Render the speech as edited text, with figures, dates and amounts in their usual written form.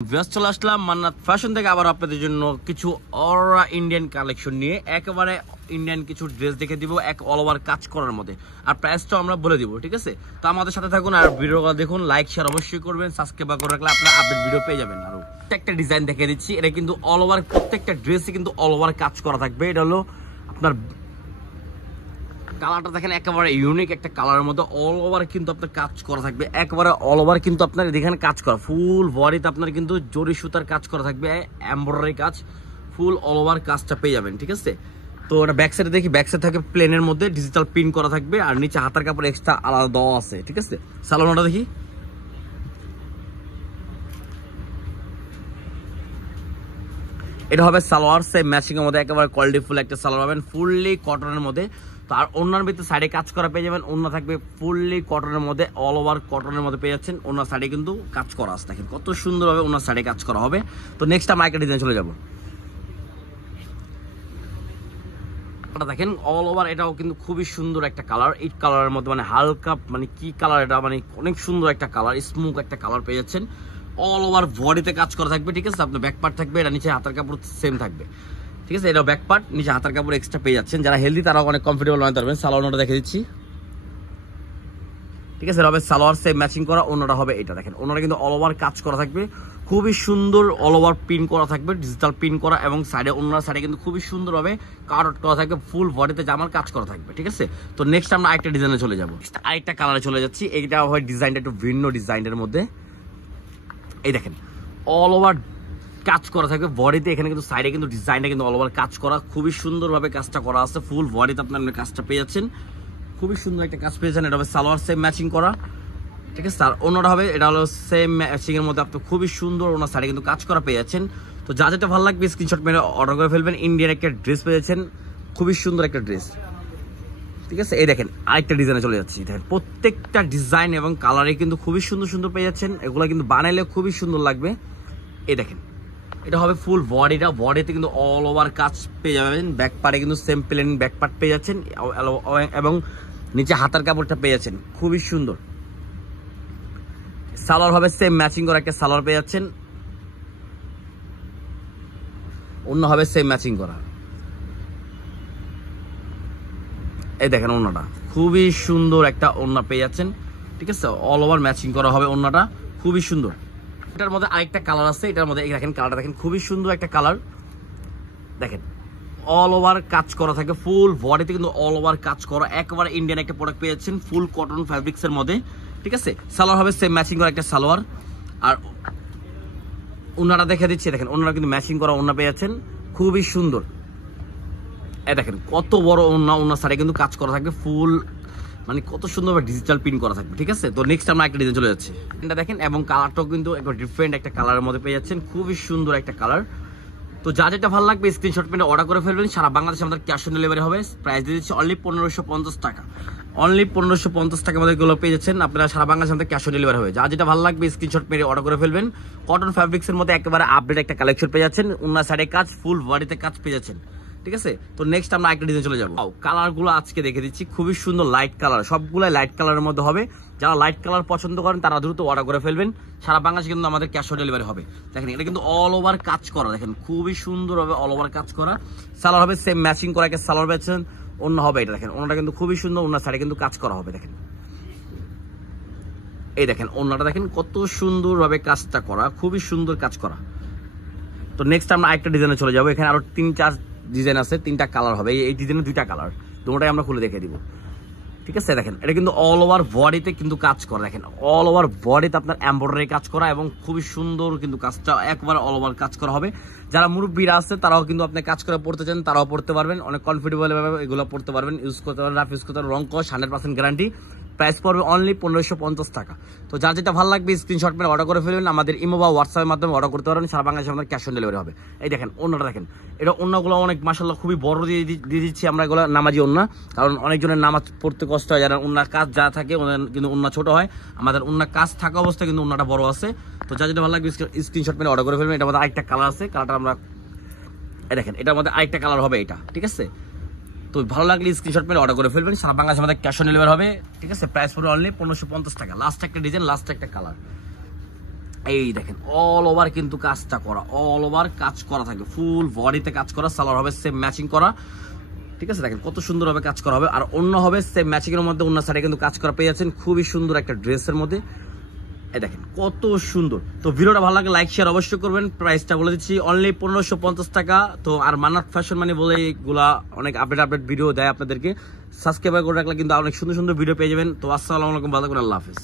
Viewers চলে আসলাম মান্নাত fashion থেকে আবার আপনাদের জন্য কিছু অরা ইন্ডিয়ান কালেকশন নিয়ে একেবারে ইন্ডিয়ান কিছু ড্রেস দেখে দিব এক অল ওভার কাজ করার মধ্যে আর প্রাইসটাও আমরা বলে দিব। ঠিক আছে, তো আমাদের সাথে থাকুন আর ভিডিওগুলো দেখুন, লাইক শেয়ার অবশ্যই করবেন, সাবস্ক্রাইব করে রাখলে আপনারা আপডেট ভিডিও পেয়ে যাবেন। আরো একটা ডিজাইন দেখিয়ে দিচ্ছি, এটা কিন্তু অল ওভার প্রত্যেকটা ড্রেসে কিন্তু অল ওভার কাজ করা থাকবে। এটা হলো আপনার কালারটা দেখেন একেবারে ইউনিক একটা কালারের মধ্যে অল ওভার কিন্তু আপনার কাজ করা থাকবে, একেবারে অল ওভার কিন্তু আপনার এখানে কাজ করা ফুল বডিতে আপনার কিন্তু জরি সুতার কাজ করা থাকবে, এমব্রয়ডারি কাজ, ফুল অল ওভার কাজটা পেয়ে যাবেন। ঠিক আছে, তো এটা ব্যাক সাইডে দেখি, ব্যাক সাইড থাকে প্লেনের মধ্যে ডিজিটাল প্রিন্ট করা থাকবে আর নিচে হাতার কাপড় এক্সট্রা আলাদা দেওয়া আছে। ঠিক আছে, সালোয়ারটা দেখি, এটা হবে সালোয়ার সেম ম্যাচিং এর মধ্যে একেবারে কোয়ালিটি ফুল একটা সালোয়ার পাবেন, ফুললি কটনের মধ্যে। তো আর ওনার ভিতরে সাইডে কাজ করা পেয়ে যাবেন, ওনা থাকবে ফুললি কটনের মধ্যে, অল ওভার কটনের মধ্যে পেয়ে যাচ্ছেন। ওনার সাইডে কিন্তু কাজ করা আছে, দেখেন কত সুন্দর হবে ওনার সাইডে কাজ করা হবে। তো নেক্সট আমরা একটা ডিজাইন চলে যাবো, দেখেন অল ওভার এটাও কিন্তু খুবই সুন্দর একটা কালার, ইট কালারের মধ্যে মানে হালকা মানে কি কালার এটা মানে অনেক সুন্দর একটা কালার, স্মুথ একটা কালার পেয়ে যাচ্ছেন। অল ওভার বডিতে কাজ করা থাকবে। ঠিক আছে, আপনার ব্যাক পার্ট থাকবে, এটা নিচে হাতার কাপড় সেম থাকবে। ঠিক আছে, এটা ব্যাক পার্ট, নিচে হাতার কাপড় এক্সট্রা পেয়ে যাচ্ছেন। যারা হেলদি তারা অনেক কমফোর্টেবল বানাতে পারবেন। সালোয়ারটা দেখে দিচ্ছি। ঠিক আছে, এটা হবে সালোয়ার সেম ম্যাচিং করা, অন্যটা হবে এটা। দেখেন অন্যটা কিন্তু অল ওভার কাজ করা থাকবে, খুবই সুন্দর অল ওভার প্রিন্ট করা থাকবে, ডিজিটাল প্রিন্ট করা, এবং সাইডে অন্যান্য সাইডে কিন্তু খুবই সুন্দরভাবে কাট আউট করা থাকবে, ফুল বডিতে জামার কাজ করা থাকবে। ঠিক আছে, তো নেক্সট আমরা আরেকটা ডিজাইনে চলে যাবো, আরেকটা কালারে চলে যাচ্ছি। এইটা হয় ডিজাইনটা একটু ভিন্ন ডিজাইনের মধ্যে। এই দেখেন অল ওভার কাজ করা থাকবে বডিতে, এখানে কিন্তু সাইডে কিন্তু ডিজাইনটা কিন্তু অল ওভার কাজ করা, খুবই সুন্দরভাবে কাজটা করা আছে, ফুল বডিতে আপনার কাজটা পেয়ে যাচ্ছেন, খুবই সুন্দর একটা কাজ পেয়েছেন। এটা হবে সালোয়ার সেম ম্যাচিং করা। ঠিক আছে, আর অন্যটা হবে এটা হলো সেম ম্যাচিং এর মধ্যে আপনার খুবই সুন্দর ওনার সাইডে কিন্তু কাজ করা পেয়ে যাচ্ছেন। তো যা যেটা ভালো লাগবে স্ক্রিনশট মেরে অর্ডার করে ফেলবেন। ইন্ডিয়ান একটা ড্রেস পেয়ে যাচ্ছেন, খুবই সুন্দর একটা ড্রেস। ঠিক আছে, এই দেখেন আরেকটা ডিজাইনে চলে যাচ্ছি। দেখেন প্রত্যেকটা ডিজাইন এবং কালারে কিন্তু খুবই সুন্দর সুন্দর পেয়ে যাচ্ছেন, এগুলো কিন্তু বানাইলে খুবই সুন্দর লাগবে। এই দেখেন এটা হবে ফুল বডিটা, বডিতে কিন্তু অল ওভার কাজ পেয়ে যাবেন, ব্যাক পার্টে কিন্তু সেম প্লেন ব্যাক পার্ট পেয়ে যাচ্ছেন, এবং নিচে হাতার কাপড়টা পেয়ে যাচ্ছেন, খুবই সুন্দর। সালোয়ার হবে সেম ম্যাচিং করা একটা সালোয়ার পেয়ে যাচ্ছেন, অন্য হবে সেম ম্যাচিং করা। এই দেখেন ওন্নাটা খুবই সুন্দর একটা ওন্না পেয়ে যাচ্ছেন। ঠিক আছে, অল ওভার ম্যাচিং করা হবে ওন্নাটা, খুবই সুন্দর। এটার মধ্যে আরেকটা কালার আছে, এটার মধ্যে দেখেন কালারটা দেখেন খুবই সুন্দর একটা কালার। দেখেন অল ওভার কাজ করা থাকে, ফুল বডিতে কিন্তু অল ওভার কাজ করা, একেবারে ইন্ডিয়ান একটা প্রোডাক্ট পেয়ে যাচ্ছেন, ফুল কটন ফ্যাব্রিক্স এর মধ্যে। ঠিক আছে, সালোয়ার হবে সেম ম্যাচিং করা একটা সালোয়ার, আর ওনারা দেখে দিচ্ছে। দেখেন ওনারা কিন্তু ম্যাচিং করা ওনা পেয়ে যাচ্ছেন, খুবই সুন্দর। এই দেখেন কত বড় ওনা, ওনার সাইডে কিন্তু কাজ করা থাকবে, ফুল মানে কত সুন্দরভাবে ডিজিটাল প্রিন্ট করা থাকবে। ঠিক আছে, তো নেক্সট আমরা একটা ডিজাইন চলে যাচ্ছি। এটা দেখেন এবং কালারটাও কিন্তু একবার ডিফারেন্ট একটা কালারের মধ্যে পেয়ে যাচ্ছেন, খুবই সুন্দর একটা কালার। তো যা যেটা ভালো লাগবে স্ক্রিনশট মেরে অর্ডার করে ফেলবেন। সারা বাংলাদেশে আমাদের ক্যাশ অন ডেলিভারি হবে, প্রাইস দিয়ে দিচ্ছি অনলি 1550 টাকা, অনলি 1550 টাকা আমাদের গুলো পেয়ে যাচ্ছেন। আপনারা সারা বাংলাদেশে আমাদের ক্যাশ অন ডেলিভারি হবে, যা যেটা ভালো লাগবে স্ক্রিনশট মেরে অর্ডার করে ফেলবেন। কটন ফ্যাব্রিক্স এর মধ্যে একেবারে আপডেট একটা কালেকশন পেয়ে যাচ্ছেন, ওনার সাইডে কাজ, ফুল বডিতে কাজ পেয়ে যাচ্ছেন। ঠিক আছে, তো নেক্সট আমরা একটা ডিজাইন চলে যাবো। কালার গুলো আজকে দেখে দিচ্ছি, খুবই সুন্দর লাইট কালার, সবগুলাই লাইট কালারের মধ্যে হবে। যারা লাইট কালার পছন্দ করেন তারা দ্রুত অর্ডার করে ফেলবেন, সারা বাংলাদেশে কিন্তু আমাদের ক্যাশ অন ডেলিভারি হবে। দেখেন এটা কিন্তু অল ওভার কাজ করা, দেখেন খুবই সুন্দর হবে অল ওভার কাজ করা। সালোয়ার হবে সেম ম্যাচিং করা একটা সালোয়ার পেয়েছেন, অন্য হবে এটা। দেখেন ওনাটা কিন্তু খুবই সুন্দর, ওনার সাইডে কিন্তু কাজ করা হবে। দেখেন এই দেখেন ওনাটা দেখেন কত সুন্দর ভাবে কাজটা করা, খুবই সুন্দর কাজ করা। তো নেক্সট আমরা আরেকটা ডিজাইনে চলে যাবো। এখানে আরো 3-4 ডিজাইন আছে, 3টা কালার হবে, এই ডিজাইনে 2টা কালার, দুটোটাই আমরা খুলে দেখে দিব। ঠিক আছে, দেখেন এটা কিন্তু অল ওভার বডিতে কিন্তু কাজ করা, দেখেন অল ওভার বডিতে আপনার এমব্রয়ডারি কাজ করা, এবং খুবই সুন্দর কিন্তু কাজটা একবার অল ওভার কাজ করা হবে। যারা মুরব্বীরা আছে তারাও কিন্তু আপনি কাজ করে পড়তে চান, তারাও পড়তে পারবেন, অনেক কমফোর্টেবল ভাবে এগুলো পড়তে পারবেন, ইউজ করতে পারবেন, রাফ ইউজ করতে পারবেন, রং কস 100% গ্যারান্টি। প্রাইস পড়বে অনলি 1550 টাকা। তো যার যেটা ভালো লাগবে স্ক্রিনশট মেরে অর্ডার করে ফেলবেন, আমাদের ইমো বা হোয়াটসঅ্যাপের মাধ্যমে অর্ডার করতে পারবেন, সারা বাংলাদেশে আমাদের ক্যাশ অন ডেলিভারি হবে। এই দেখেন অন্যটা দেখেন, এটা অন্যগুলো অনেক মাশাআল্লাহ খুবই বড় দিয়ে দিচ্ছি আমরা, এগুলো নামাজি অন্য, কারণ অনেকজনের নামাজ পড়তে কষ্ট হয়, যারা অন্যার কাজ যা থাকে কিন্তু অন্য ছোট হয়, আমাদের অন্য কাজ থাকা অবস্থায় কিন্তু অন্যটা বড় আছে। তো যা যেটা ভালো লাগবে স্ক্রিনশট মেরে অর্ডার করে ফেলবেন। এটার মধ্যে আরেকটা কালার আছে, কালারটা আমরা দেখেন, এটার মধ্যে আরেকটা কালার হবে এটা। ঠিক আছে, তো ভালো লাগলে স্ক্রিনশট মেরে অর্ডার করে ফেলবেন, সারা বাংলাদেশে আমাদের ক্যাশ অন ডেলিভারি হবে। ঠিক আছে, প্রাইস পড়বে অনলি 1550 টাকা। লাস্ট একটা ডিজাইন, লাস্ট একটা কালার। এই দেখেন অল ওভার কিন্তু কাজটা করা, অল ওভার কাজ করা থাকবে, ফুল বডিতে কাজ করা, সালোয়ার হবে সেম ম্যাচিং করা, ঠিক আছে। দেখেন কত সুন্দর হবে কাজ করা হবে, আর অন্য হবে সেম ম্যাচিং এর মধ্যে, অন্য সাইডে কিন্তু কাজ করা পেয়ে যাচ্ছেন খুবই সুন্দর একটা ড্রেসের মধ্যে। এই দেখেন কত সুন্দর। তো ভিডিওটা ভালো লাগে লাইক শেয়ার অবশ্যই করবেন। প্রাইসটা বলে দিচ্ছি অনলি 1550 টাকা। তো আর মান্নাত ফ্যাশন মানে বলে এগুলা অনেক আপডেট ভিডিও দেয় আপনাদেরকে, সাবস্ক্রাইব করে রাখলে কিন্তু অনেক সুন্দর সুন্দর ভিডিও পেয়ে যাবেন। তো আসসালামু আলাইকুম, ভালো থাকবেন, আল্লাহ হাফেজ।